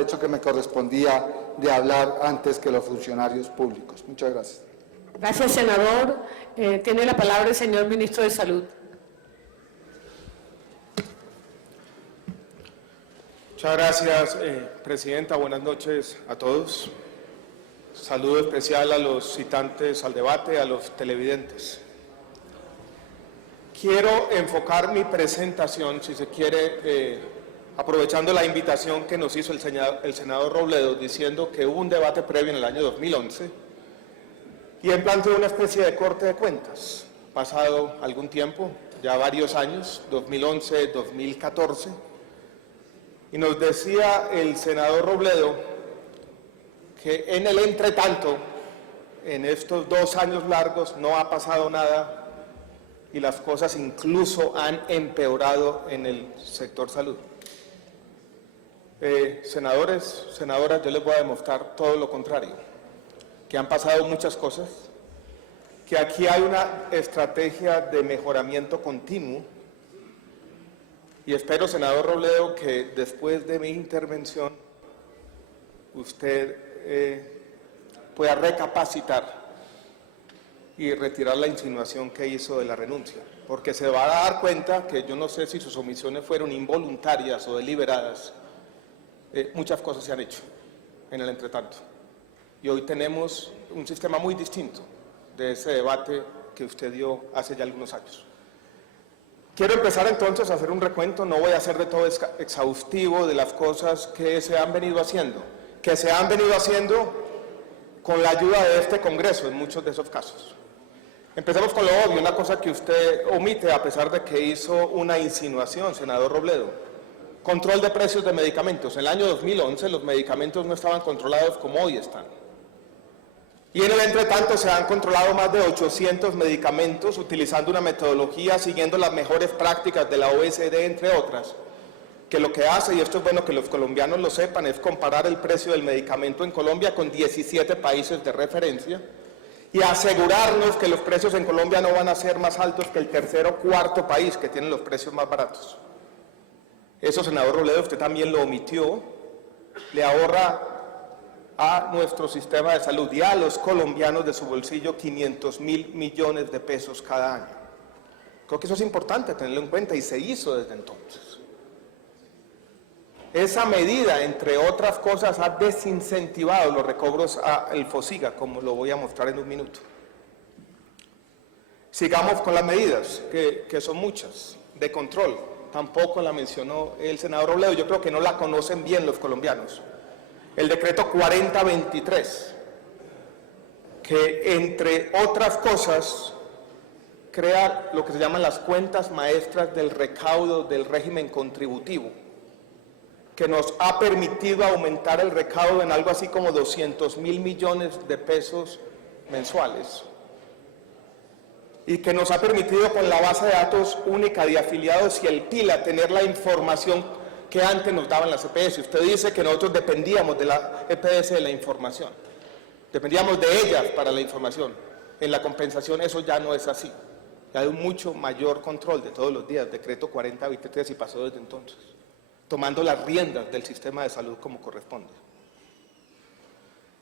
de hecho que me correspondía de hablar antes que los funcionarios públicos. Muchas gracias. Gracias, senador. Tiene la palabra el señor ministro de Salud. Muchas gracias, presidenta. Buenas noches a todos. Saludo especial a los citantes al debate, a los televidentes. Quiero enfocar mi presentación, si se quiere, aprovechando la invitación que nos hizo el senador Robledo, diciendo que hubo un debate previo en el año 2011 y él planteó una especie de corte de cuentas. Pasado algún tiempo, ya varios años, 2011, 2014, y nos decía el senador Robledo que en el entretanto, en estos 2 años largos, no ha pasado nada y las cosas incluso han empeorado en el sector salud. Senadores, senadoras, yo les voy a demostrar todo lo contrario, que han pasado muchas cosas, que aquí hay una estrategia de mejoramiento continuo y espero, senador Robledo, que después de mi intervención usted pueda recapacitar y retirar la insinuación que hizo de la renuncia, porque se va a dar cuenta que yo no sé si sus omisiones fueron involuntarias o deliberadas. Muchas cosas se han hecho en el entretanto y hoy tenemos un sistema muy distinto de ese debate que usted dio hace ya algunos años. Quiero empezar entonces a hacer un recuento, no voy a hacer de todo exhaustivo de las cosas que se han venido haciendo, con la ayuda de este Congreso en muchos de esos casos. Empecemos con lo obvio, una cosa que usted omite a pesar de que hizo una insinuación, senador Robledo. Control de precios de medicamentos. En el año 2011 los medicamentos no estaban controlados como hoy están. Y en el entretanto se han controlado más de 800 medicamentos utilizando una metodología, siguiendo las mejores prácticas de la OECD, entre otras, que lo que hace, y esto es bueno que los colombianos lo sepan, es comparar el precio del medicamento en Colombia con 17 países de referencia y asegurarnos que los precios en Colombia no van a ser más altos que el tercer o cuarto país que tienen los precios más baratos. Eso, senador Robledo, usted también lo omitió, le ahorra a nuestro sistema de salud y a los colombianos de su bolsillo 500.000 millones de pesos cada año. Creo que eso es importante tenerlo en cuenta y se hizo desde entonces. Esa medida, entre otras cosas, ha desincentivado los recobros al FOSIGA, como lo voy a mostrar en un minuto. Sigamos con las medidas, que son muchas, de control. Tampoco la mencionó el senador Robledo, yo creo que no la conocen bien los colombianos. El decreto 4023, que entre otras cosas crea lo que se llaman las cuentas maestras del recaudo del régimen contributivo, que nos ha permitido aumentar el recaudo en algo así como 200.000 millones de pesos mensuales y que nos ha permitido con la base de datos única de afiliados y el PILA tener la información que antes nos daban las EPS. Usted dice que nosotros dependíamos de la EPS de la información, dependíamos de ellas para la información. En la compensación eso ya no es así. Ya hay un mucho mayor control de todos los días, decreto 4023 y pasó desde entonces, tomando las riendas del sistema de salud como corresponde.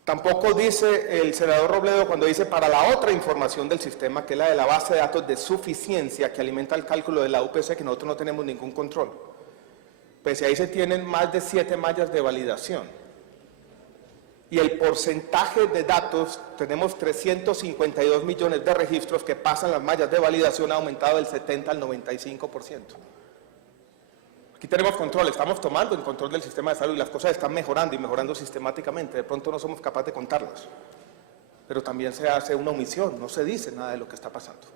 Tampoco dice el senador Robledo cuando dice para la otra información del sistema, que es la de la base de datos de suficiencia que alimenta el cálculo de la UPC, que nosotros no tenemos ningún control. Pues ahí se tienen más de 7 mallas de validación. Y el porcentaje de datos, tenemos 352 millones de registros que pasan las mallas de validación, ha aumentado del 70 al 95%. Aquí tenemos control, estamos tomando el control del sistema de salud y las cosas están mejorando y mejorando sistemáticamente. De pronto no somos capaces de contarlas, pero también se hace una omisión, no se dice nada de lo que está pasando.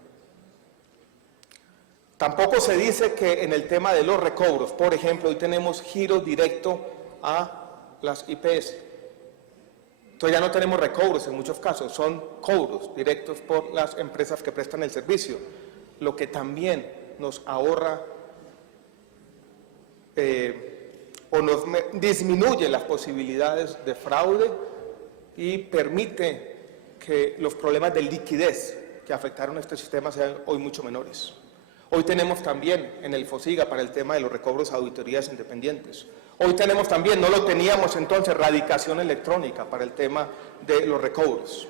Tampoco se dice que en el tema de los recobros, por ejemplo, hoy tenemos giro directo a las IPS. Entonces ya no tenemos recobros en muchos casos, son cobros directos por las empresas que prestan el servicio, lo que también nos ahorra o nos disminuye las posibilidades de fraude y permite que los problemas de liquidez que afectaron a este sistema sean hoy mucho menores. Hoy tenemos también en el FOSIGA para el tema de los recobros auditorías independientes. Hoy tenemos también, no lo teníamos entonces, radicación electrónica para el tema de los recobros.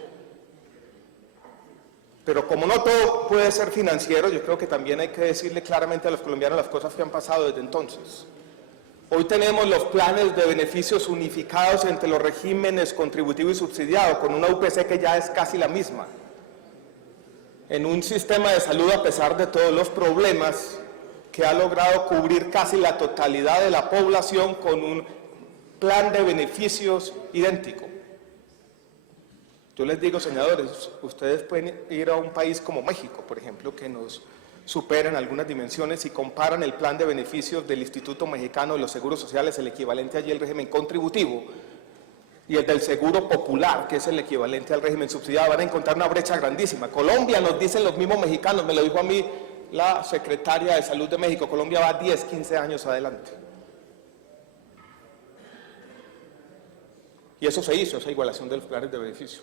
Pero como no todo puede ser financiero, yo creo que también hay que decirle claramente a los colombianos las cosas que han pasado desde entonces. Hoy tenemos los planes de beneficios unificados entre los regímenes contributivo y subsidiado, con una UPC que ya es casi la misma. En un sistema de salud, a pesar de todos los problemas, que ha logrado cubrir casi la totalidad de la población con un plan de beneficios idéntico. Yo les digo, senadores, ustedes pueden ir a un país como México, por ejemplo, que nos supera en algunas dimensiones y comparan el plan de beneficios del Instituto Mexicano de los Seguros Sociales, el equivalente allí al régimen contributivo, y el del Seguro Popular, que es el equivalente al régimen subsidiado, van a encontrar una brecha grandísima. Colombia, nos dicen los mismos mexicanos, me lo dijo a mí la secretaria de Salud de México, Colombia va 10, 15 años adelante. Y eso se hizo, esa igualación de los planes de beneficio.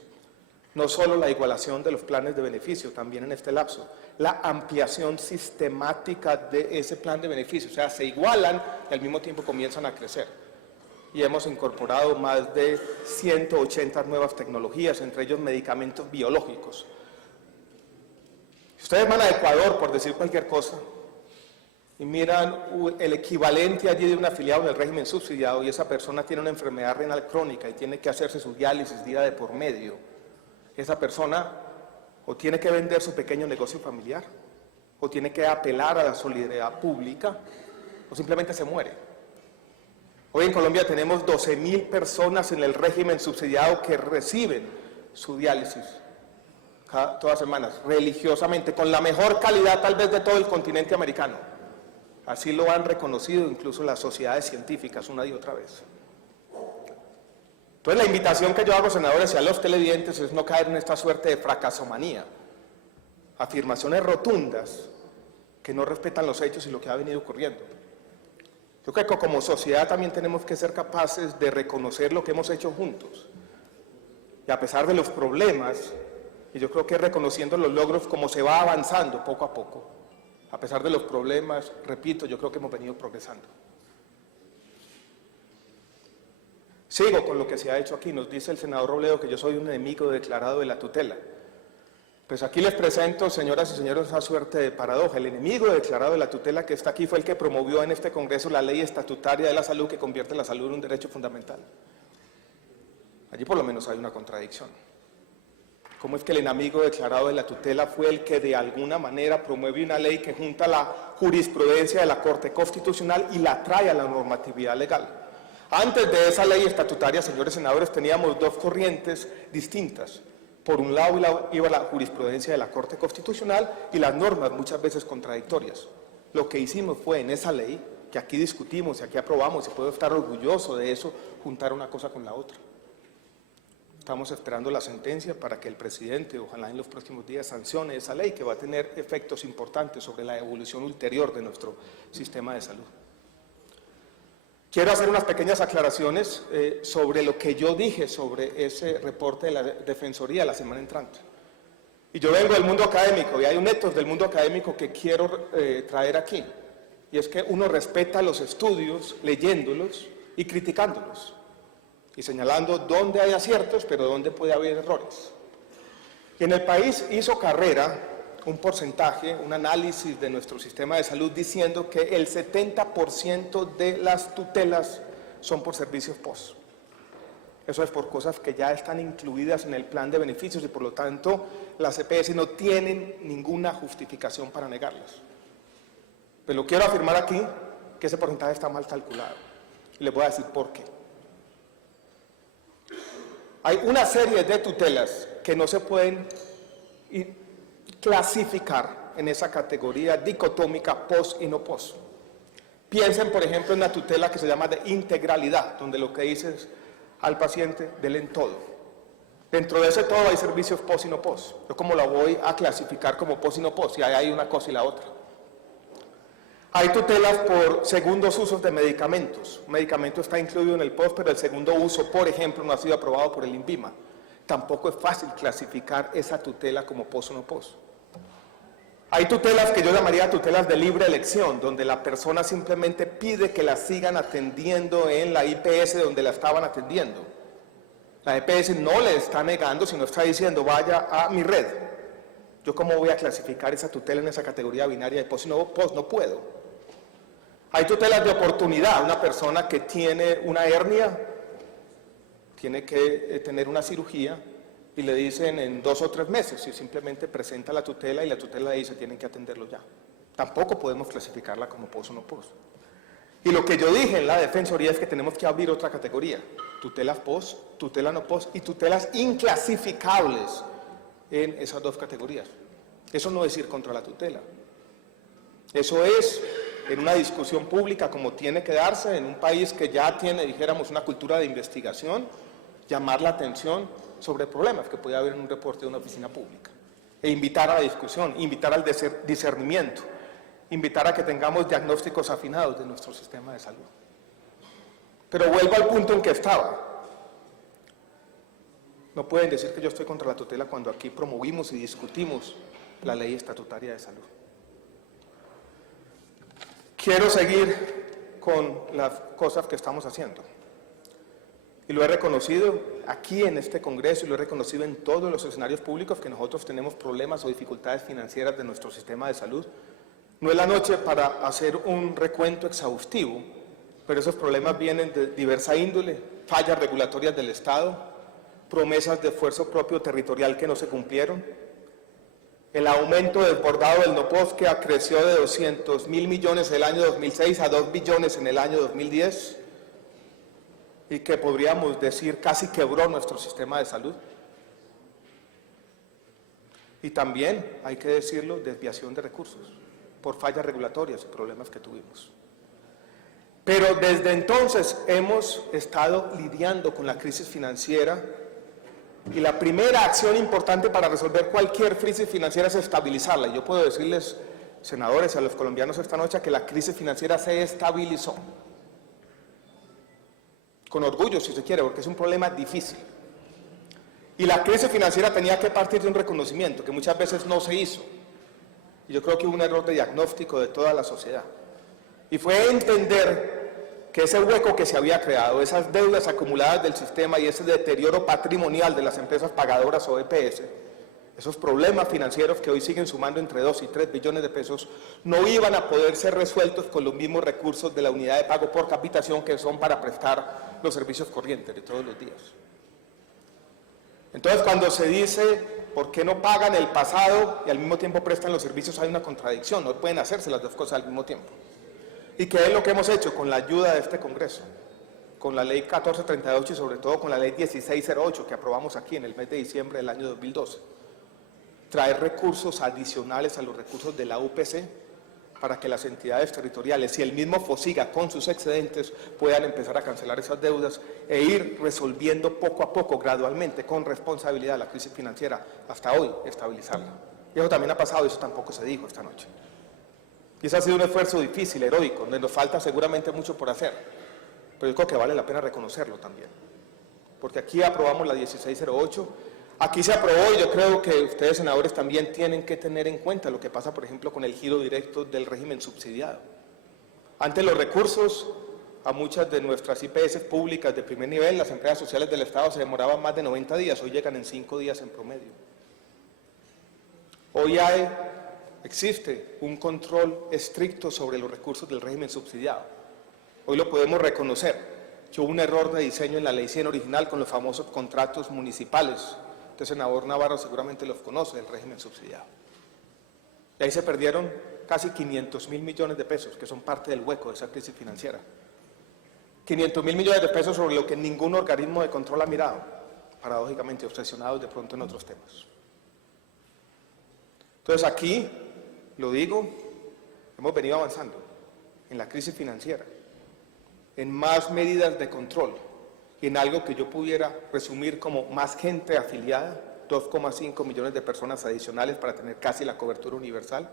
No solo la igualación de los planes de beneficio, también en este lapso, la ampliación sistemática de ese plan de beneficio, o sea, se igualan y al mismo tiempo comienzan a crecer. Y hemos incorporado más de 180 nuevas tecnologías, entre ellos medicamentos biológicos. Si ustedes van a Ecuador, por decir cualquier cosa, y miran el equivalente allí de un afiliado en el régimen subsidiado y esa persona tiene una enfermedad renal crónica y tiene que hacerse su diálisis día de por medio, esa persona o tiene que vender su pequeño negocio familiar, o tiene que apelar a la solidaridad pública, o simplemente se muere. Hoy en Colombia tenemos 12.000 personas en el régimen subsidiado que reciben su diálisis todas las semanas, religiosamente, con la mejor calidad tal vez de todo el continente americano. Así lo han reconocido incluso las sociedades científicas una y otra vez. Entonces la invitación que yo hago, senadores, y a los televidentes es no caer en esta suerte de fracasomanía, afirmaciones rotundas que no respetan los hechos y lo que ha venido ocurriendo. Yo creo que como sociedad también tenemos que ser capaces de reconocer lo que hemos hecho juntos. Y a pesar de los problemas, y yo creo que reconociendo los logros como se va avanzando poco a poco, a pesar de los problemas, repito, yo creo que hemos venido progresando. Sigo con lo que se ha hecho aquí. Nos dice el senador Robledo que yo soy un enemigo declarado de la tutela. Pues aquí les presento, señoras y señores, esa suerte de paradoja. El enemigo declarado de la tutela que está aquí fue el que promovió en este Congreso la ley estatutaria de la salud que convierte la salud en un derecho fundamental. Allí por lo menos hay una contradicción. ¿Cómo es que el enemigo declarado de la tutela fue el que de alguna manera promueve una ley que junta la jurisprudencia de la Corte Constitucional y la trae a la normatividad legal? Antes de esa ley estatutaria, señores senadores, teníamos dos corrientes distintas. Por un lado iba la jurisprudencia de la Corte Constitucional y las normas muchas veces contradictorias. Lo que hicimos fue en esa ley, que aquí discutimos y aquí aprobamos, y puedo estar orgulloso de eso, juntar una cosa con la otra. Estamos esperando la sentencia para que el presidente, ojalá en los próximos días, sancione esa ley que va a tener efectos importantes sobre la evolución ulterior de nuestro sistema de salud. Quiero hacer unas pequeñas aclaraciones sobre lo que yo dije sobre ese reporte de la Defensoría la semana entrante. Y yo vengo del mundo académico y hay un ethos del mundo académico que quiero traer aquí. Y es que uno respeta los estudios leyéndolos y criticándolos. Y señalando dónde hay aciertos, pero dónde puede haber errores. Y en el país hizo carrera un porcentaje, un análisis de nuestro sistema de salud diciendo que el 70% de las tutelas son por servicios POS. Eso es por cosas que ya están incluidas en el plan de beneficios y por lo tanto las EPS no tienen ninguna justificación para negarlas. Pero quiero afirmar aquí que ese porcentaje está mal calculado y les voy a decir por qué. Hay una serie de tutelas que no se pueden clasificar en esa categoría dicotómica POS y no POS. Piensen, por ejemplo, en una tutela que se llama de integralidad, donde lo que dice es al paciente, denle en todo. Dentro de ese todo hay servicios POS y no POS. Yo como la voy a clasificar como POS y no POS, y ahí hay una cosa y la otra. Hay tutelas por segundos usos de medicamentos. Un medicamento está incluido en el POS, pero el segundo uso, por ejemplo, no ha sido aprobado por el INVIMA. Tampoco es fácil clasificar esa tutela como POS o no POS. Hay tutelas que yo llamaría tutelas de libre elección, donde la persona simplemente pide que la sigan atendiendo en la IPS donde la estaban atendiendo. La EPS no le está negando, sino está diciendo, vaya a mi red. ¿Yo cómo voy a clasificar esa tutela en esa categoría binaria de post y no post? No puedo. Hay tutelas de oportunidad. Una persona que tiene una hernia, tiene que tener una cirugía y le dicen en 2 o 3 meses, y simplemente presenta la tutela y la tutela le dice, tienen que atenderlo ya. Tampoco podemos clasificarla como post o no post. Y lo que yo dije en la Defensoría es que tenemos que abrir otra categoría, tutelas post, tutela no post y tutelas inclasificables en esas 2 categorías. Eso no es ir contra la tutela. Eso es en una discusión pública como tiene que darse en un país que ya tiene, dijéramos, una cultura de investigación, llamar la atención sobre problemas que puede haber en un reporte de una oficina pública e invitar a la discusión, invitar al discernimiento, invitar a que tengamos diagnósticos afinados de nuestro sistema de salud. Pero vuelvo al punto en que estaba. No pueden decir que yo estoy contra la tutela cuando aquí promovimos y discutimos la ley estatutaria de salud. Quiero seguir con las cosas que estamos haciendo. Y lo he reconocido aquí en este Congreso y lo he reconocido en todos los escenarios públicos que nosotros tenemos problemas o dificultades financieras de nuestro sistema de salud. No es la noche para hacer un recuento exhaustivo, pero esos problemas vienen de diversa índole, fallas regulatorias del Estado, promesas de esfuerzo propio territorial que no se cumplieron, el aumento desbordado del NOPOS que creció de 200.000 millones en el año 2006 a 2 billones en el año 2010 y que podríamos decir casi quebró nuestro sistema de salud. Y también, hay que decirlo, desviación de recursos por fallas regulatorias y problemas que tuvimos. Pero desde entonces hemos estado lidiando con la crisis financiera y la primera acción importante para resolver cualquier crisis financiera es estabilizarla. Y yo puedo decirles, senadores, a los colombianos esta noche que la crisis financiera se estabilizó. Con orgullo, si se quiere, porque es un problema difícil. Y la crisis financiera tenía que partir de un reconocimiento que muchas veces no se hizo. Y yo creo que hubo un error de diagnóstico de toda la sociedad. Y fue entender que ese hueco que se había creado, esas deudas acumuladas del sistema y ese deterioro patrimonial de las empresas pagadoras o EPS, esos problemas financieros que hoy siguen sumando entre 2 y 3 billones de pesos, no iban a poder ser resueltos con los mismos recursos de la unidad de pago por capitación que son para prestar los servicios corrientes de todos los días. Entonces, cuando se dice, ¿por qué no pagan el pasado y al mismo tiempo prestan los servicios? Hay una contradicción, no pueden hacerse las 2 cosas al mismo tiempo. ¿Y qué es lo que hemos hecho con la ayuda de este Congreso? Con la ley 1438 y sobre todo con la ley 1608 que aprobamos aquí en el mes de diciembre del año 2012. Traer recursos adicionales a los recursos de la UPC para que las entidades territoriales y el mismo FOSIGA con sus excedentes puedan empezar a cancelar esas deudas e ir resolviendo poco a poco, gradualmente, con responsabilidad la crisis financiera, hasta hoy estabilizarla. Y eso también ha pasado y eso tampoco se dijo esta noche. Y ese ha sido un esfuerzo difícil, heroico, donde nos falta seguramente mucho por hacer, pero yo creo que vale la pena reconocerlo también. Porque aquí aprobamos la 1608, aquí se aprobó y yo creo que ustedes, senadores, también tienen que tener en cuenta lo que pasa, por ejemplo, con el giro directo del régimen subsidiado. Antes los recursos a muchas de nuestras IPS públicas de primer nivel, las empresas sociales del Estado, se demoraban más de 90 días, hoy llegan en 5 días en promedio. Hoy existe un control estricto sobre los recursos del régimen subsidiado. Hoy lo podemos reconocer, que hubo un error de diseño en la ley 100 original con los famosos contratos municipales. El senador Navarro seguramente los conoce, del régimen subsidiado. Y ahí se perdieron casi 500.000 millones de pesos, que son parte del hueco de esa crisis financiera. 500.000 millones de pesos sobre lo que ningún organismo de control ha mirado, paradójicamente obsesionados de pronto en otros temas. Entonces aquí, lo digo, hemos venido avanzando en la crisis financiera, en más medidas de control y en algo que yo pudiera resumir como más gente afiliada, 2,5 millones de personas adicionales para tener casi la cobertura universal,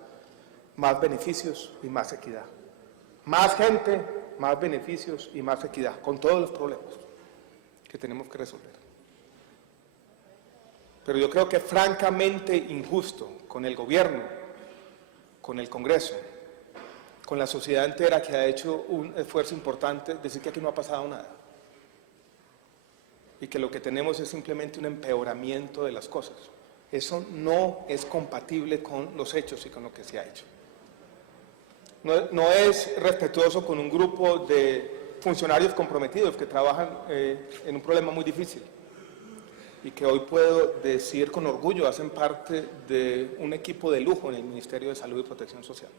más beneficios y más equidad. Más gente, más beneficios y más equidad, con todos los problemas que tenemos que resolver. Pero yo creo que es francamente injusto con el gobierno con el Congreso, con la sociedad entera que ha hecho un esfuerzo importante, decir que aquí no ha pasado nada y que lo que tenemos es simplemente un empeoramiento de las cosas. Eso no es compatible con los hechos y con lo que se ha hecho. No es respetuoso con un grupo de funcionarios comprometidos que trabajan en un problema muy difícil y que hoy puedo decir con orgullo hacen parte de un equipo de lujo en el Ministerio de Salud y Protección Social,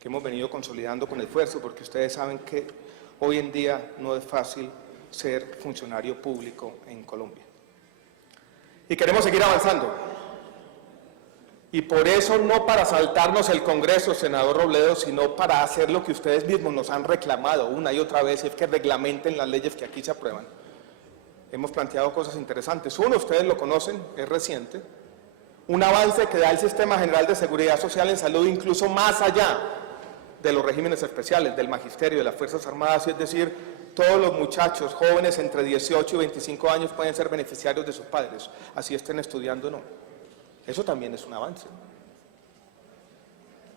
que hemos venido consolidando con esfuerzo, porque ustedes saben que hoy en día no es fácil ser funcionario público en Colombia. Y queremos seguir avanzando. Y por eso no para saltarnos el Congreso, senador Robledo, sino para hacer lo que ustedes mismos nos han reclamado una y otra vez, es que reglamenten las leyes que aquí se aprueban. Hemos planteado cosas interesantes. Uno, ustedes lo conocen, es reciente, un avance que da el Sistema General de Seguridad Social en Salud incluso más allá de los regímenes especiales, del Magisterio, de las Fuerzas Armadas, es decir, todos los muchachos jóvenes entre 18 y 25 años pueden ser beneficiarios de sus padres, así estén estudiando o no. Eso también es un avance.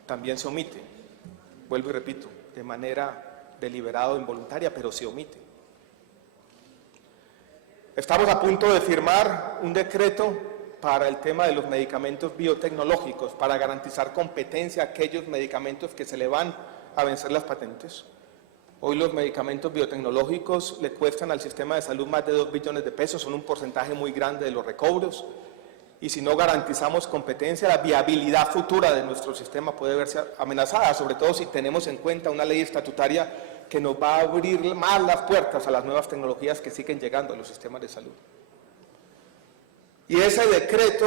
También se omite, vuelvo y repito, de manera deliberada o involuntaria, pero se omite. Estamos a punto de firmar un decreto para el tema de los medicamentos biotecnológicos, para garantizar competencia a aquellos medicamentos que se le van a vencer las patentes. Hoy los medicamentos biotecnológicos le cuestan al sistema de salud más de 2 billones de pesos, son un porcentaje muy grande de los recobros, y si no garantizamos competencia, la viabilidad futura de nuestro sistema puede verse amenazada, sobre todo si tenemos en cuenta una ley estatutaria que nos va a abrir más las puertas a las nuevas tecnologías que siguen llegando a los sistemas de salud. Y ese decreto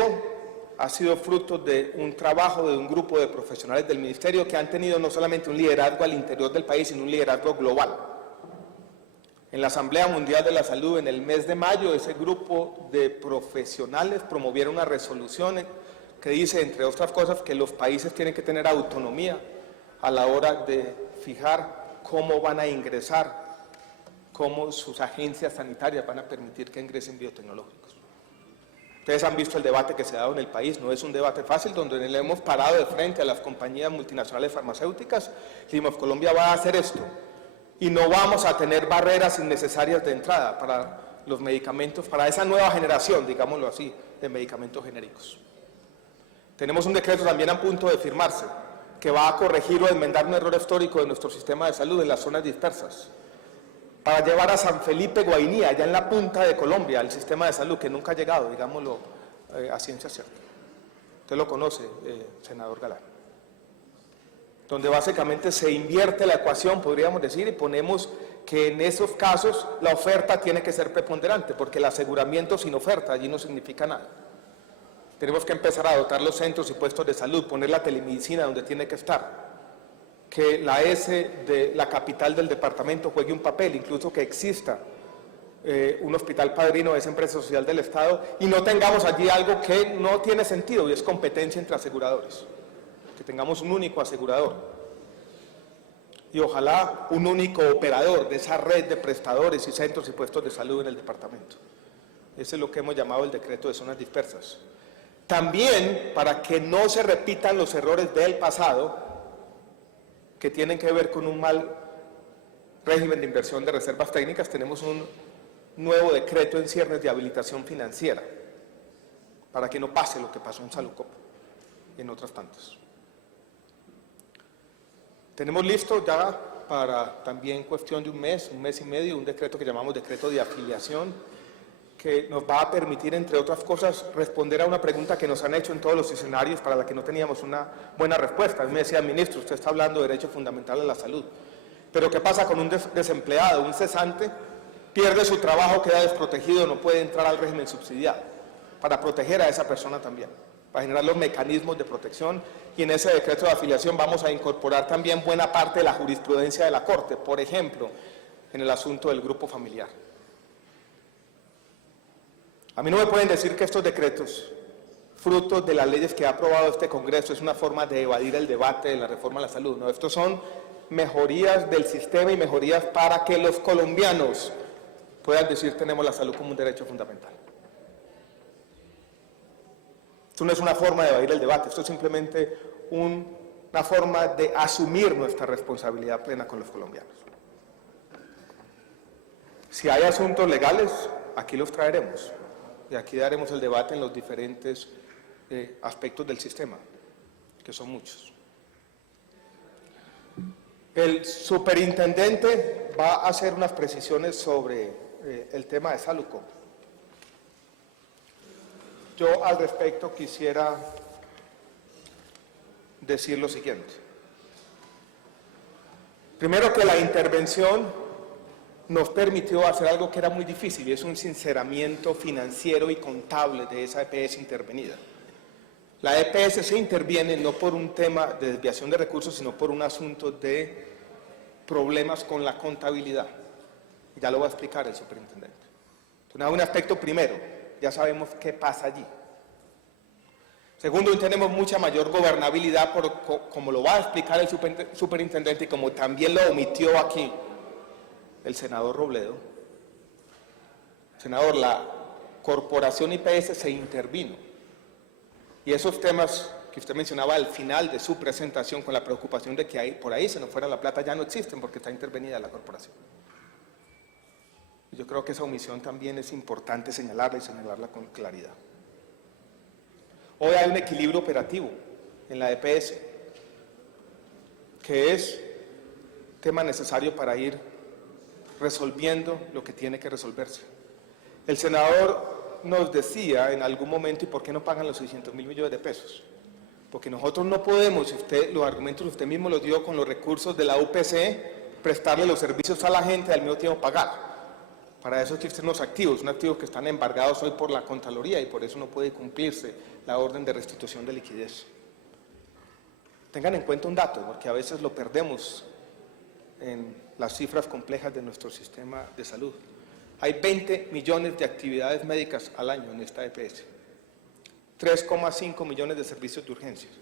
ha sido fruto de un trabajo de un grupo de profesionales del Ministerio que han tenido no solamente un liderazgo al interior del país, sino un liderazgo global. En la Asamblea Mundial de la Salud, en el mes de mayo, ese grupo de profesionales promovieron una resolución que dice, entre otras cosas, que los países tienen que tener autonomía a la hora de fijar cómo van a ingresar, cómo sus agencias sanitarias van a permitir que ingresen biotecnológicos. Ustedes han visto el debate que se ha dado en el país, no es un debate fácil, donde le hemos parado de frente a las compañías multinacionales farmacéuticas y decimos, Colombia va a hacer esto y no vamos a tener barreras innecesarias de entrada para los medicamentos, para esa nueva generación, digámoslo así, de medicamentos genéricos. Tenemos un decreto también a punto de firmarse, que va a corregir o enmendar un error histórico de nuestro sistema de salud en las zonas dispersas, para llevar a San Felipe Guainía, allá en la punta de Colombia, el sistema de salud que nunca ha llegado, digámoslo a ciencia cierta. Usted lo conoce, senador Galán. Donde básicamente se invierte la ecuación, podríamos decir, y ponemos que en esos casos la oferta tiene que ser preponderante, porque el aseguramiento sin oferta allí no significa nada. Tenemos que empezar a dotar los centros y puestos de salud, poner la telemedicina donde tiene que estar, que la S de la capital del departamento juegue un papel, incluso que exista un hospital padrino de esa empresa social del Estado y no tengamos allí algo que no tiene sentido y es competencia entre aseguradores, que tengamos un único asegurador y ojalá un único operador de esa red de prestadores y centros y puestos de salud en el departamento. Ese es lo que hemos llamado el decreto de zonas dispersas. También para que no se repitan los errores del pasado, que tienen que ver con un mal régimen de inversión de reservas técnicas, tenemos un nuevo decreto en ciernes de habilitación financiera, para que no pase lo que pasó en Salucop, en otras tantas. Tenemos listo ya para también cuestión de un mes y medio, un decreto que llamamos decreto de afiliación, que nos va a permitir, entre otras cosas, responder a una pregunta que nos han hecho en todos los escenarios para la que no teníamos una buena respuesta. A mí me decía, ministro, usted está hablando de derecho fundamental a la salud, pero ¿qué pasa con un desempleado, un cesante? Pierde su trabajo, queda desprotegido, no puede entrar al régimen subsidiado, para proteger a esa persona también, para generar los mecanismos de protección, y en ese decreto de afiliación vamos a incorporar también buena parte de la jurisprudencia de la Corte, por ejemplo, en el asunto del grupo familiar. A mí no me pueden decir que estos decretos, frutos de las leyes que ha aprobado este Congreso, es una forma de evadir el debate de la reforma a la salud. No, estos son mejorías del sistema y mejorías para que los colombianos puedan decir tenemos la salud como un derecho fundamental. Esto no es una forma de evadir el debate, esto es simplemente un una forma de asumir nuestra responsabilidad plena con los colombianos. Si hay asuntos legales, aquí los traeremos y aquí daremos el debate en los diferentes aspectos del sistema, que son muchos. El superintendente va a hacer unas precisiones sobre el tema de Saluco. Yo al respecto quisiera decir lo siguiente. Primero, que la intervención nos permitió hacer algo que era muy difícil, y es un sinceramiento financiero y contable de esa EPS intervenida. La EPS se interviene no por un tema de desviación de recursos, sino por un asunto de problemas con la contabilidad. Ya lo va a explicar el superintendente. Entonces, un aspecto primero, ya sabemos qué pasa allí. Segundo, tenemos mucha mayor gobernabilidad, como lo va a explicar el superintendente y como también lo omitió aquí el senador Robledo. Senador, la corporación IPS se intervino. Y esos temas que usted mencionaba al final de su presentación, con la preocupación de que por ahí se nos fuera la plata, ya no existen porque está intervenida la corporación. Yo creo que esa omisión también es importante señalarla y señalarla con claridad. Hoy hay un equilibrio operativo en la EPS, que es tema necesario para ir resolviendo lo que tiene que resolverse. El senador nos decía en algún momento, ¿y por qué no pagan los 600.000 millones de pesos? Porque nosotros no podemos, los argumentos usted mismo los dio con los recursos de la UPC, prestarle los servicios a la gente y al mismo tiempo pagar. Para eso existen los activos, son activos que están embargados hoy por la Contraloría y por eso no puede cumplirse la orden de restitución de liquidez. Tengan en cuenta un dato, porque a veces lo perdemos en las cifras complejas de nuestro sistema de salud. Hay 20 millones de actividades médicas al año en esta EPS, 3,5 millones de servicios de urgencias,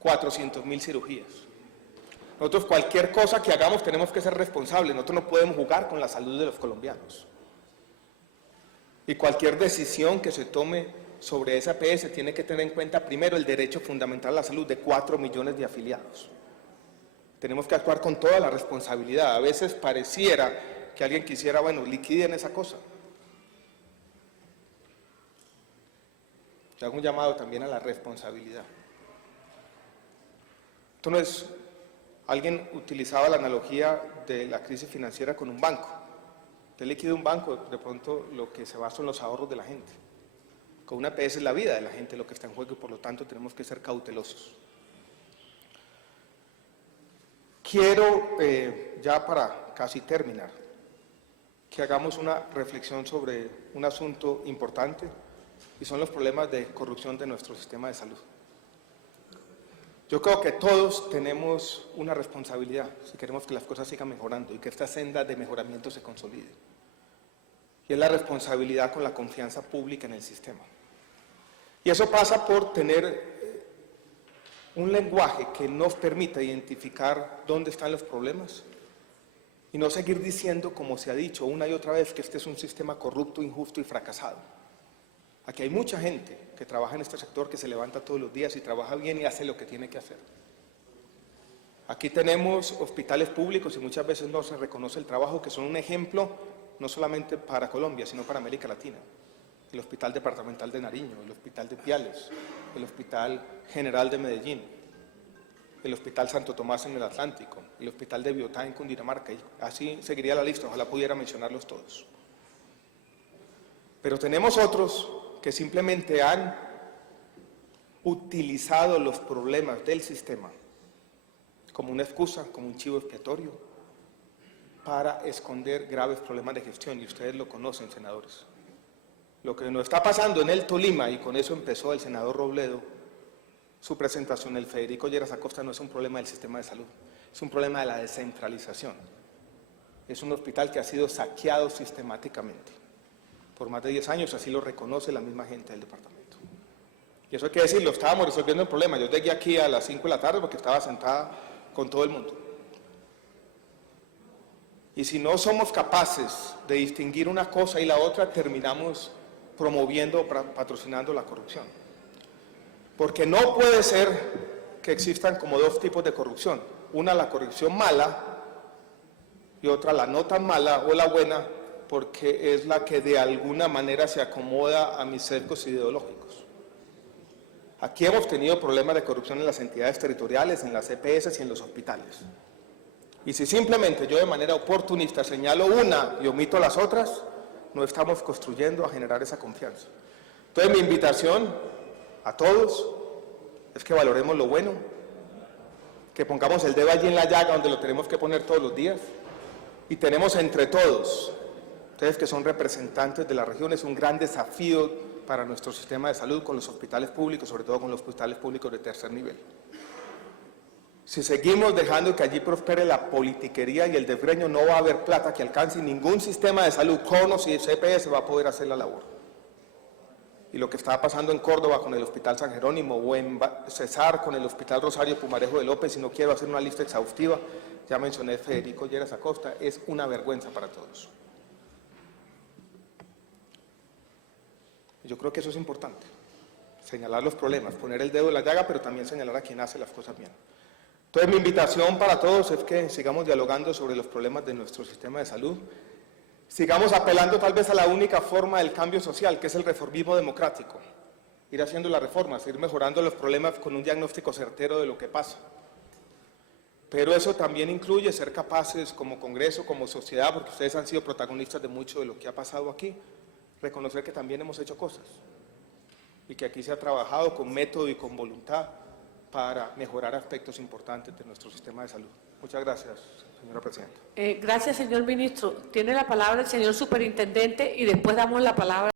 400.000 cirugías. Nosotros cualquier cosa que hagamos tenemos que ser responsables, nosotros no podemos jugar con la salud de los colombianos. Y cualquier decisión que se tome sobre esa EPS tiene que tener en cuenta primero el derecho fundamental a la salud de 4 millones de afiliados. Tenemos que actuar con toda la responsabilidad. A veces pareciera que alguien quisiera, bueno, liquiden esa cosa. Yo hago un llamado también a la responsabilidad. Entonces, alguien utilizaba la analogía de la crisis financiera con un banco. Usted liquida un banco, de pronto lo que se va son los ahorros de la gente. Con una EPS es la vida de la gente lo que está en juego y por lo tanto tenemos que ser cautelosos. Quiero, ya para casi terminar, que hagamos una reflexión sobre un asunto importante y son los problemas de corrupción de nuestro sistema de salud. Yo creo que todos tenemos una responsabilidad si queremos que las cosas sigan mejorando y que esta senda de mejoramiento se consolide. Y es la responsabilidad con la confianza pública en el sistema. Y eso pasa por tener un lenguaje que nos permita identificar dónde están los problemas y no seguir diciendo, como se ha dicho una y otra vez, que este es un sistema corrupto, injusto y fracasado. Aquí hay mucha gente que trabaja en este sector, que se levanta todos los días y trabaja bien y hace lo que tiene que hacer. Aquí tenemos hospitales públicos y muchas veces no se reconoce el trabajo, que son un ejemplo no solamente para Colombia, sino para América Latina. El Hospital Departamental de Nariño, el Hospital de Piales, el Hospital General de Medellín, el Hospital Santo Tomás en el Atlántico, el Hospital de Biotá en Cundinamarca, y así seguiría la lista, ojalá pudiera mencionarlos todos. Pero tenemos otros que simplemente han utilizado los problemas del sistema como una excusa, como un chivo expiatorio, para esconder graves problemas de gestión, y ustedes lo conocen, senadores. Lo que nos está pasando en el Tolima, y con eso empezó el senador Robledo su presentación, el Federico Lleras Acosta, no es un problema del sistema de salud, es un problema de la descentralización. Es un hospital que ha sido saqueado sistemáticamente por más de 10 años, así lo reconoce la misma gente del departamento. Y eso hay que decirlo, estábamos resolviendo el problema. Yo llegué aquí a las 5 de la tarde porque estaba sentada con todo el mundo. Y si no somos capaces de distinguir una cosa y la otra, terminamos promoviendo o patrocinando la corrupción. Porque no puede ser que existan como dos tipos de corrupción. Una, la corrupción mala, y otra, la no tan mala o la buena, porque es la que de alguna manera se acomoda a mis sesgos ideológicos. Aquí hemos tenido problemas de corrupción en las entidades territoriales, en las EPS y en los hospitales. Y si simplemente yo de manera oportunista señalo una y omito las otras, no estamos construyendo a generar esa confianza. Entonces mi invitación a todos es que valoremos lo bueno, que pongamos el dedo allí en la llaga donde lo tenemos que poner todos los días, y tenemos entre todos, ustedes que son representantes de la región, es un gran desafío para nuestro sistema de salud con los hospitales públicos, sobre todo con los hospitales públicos de tercer nivel. Si seguimos dejando que allí prospere la politiquería y el desgreño, no va a haber plata que alcance y ningún sistema de salud, CONOS y CPS va a poder hacer la labor. Y lo que está pasando en Córdoba con el Hospital San Jerónimo o en Cesar con el Hospital Rosario Pumarejo de López, y no quiero hacer una lista exhaustiva, ya mencioné Federico Lleras Acosta, es una vergüenza para todos. Yo creo que eso es importante, señalar los problemas, poner el dedo en la llaga, pero también señalar a quien hace las cosas bien. Entonces mi invitación para todos es que sigamos dialogando sobre los problemas de nuestro sistema de salud, sigamos apelando tal vez a la única forma del cambio social, que es el reformismo democrático, ir haciendo las reformas, ir mejorando los problemas con un diagnóstico certero de lo que pasa. Pero eso también incluye ser capaces como Congreso, como sociedad, porque ustedes han sido protagonistas de mucho de lo que ha pasado aquí, reconocer que también hemos hecho cosas y que aquí se ha trabajado con método y con voluntad para mejorar aspectos importantes de nuestro sistema de salud. Muchas gracias, señora presidenta. Gracias, señor ministro. Tiene la palabra el señor superintendente y después damos la palabra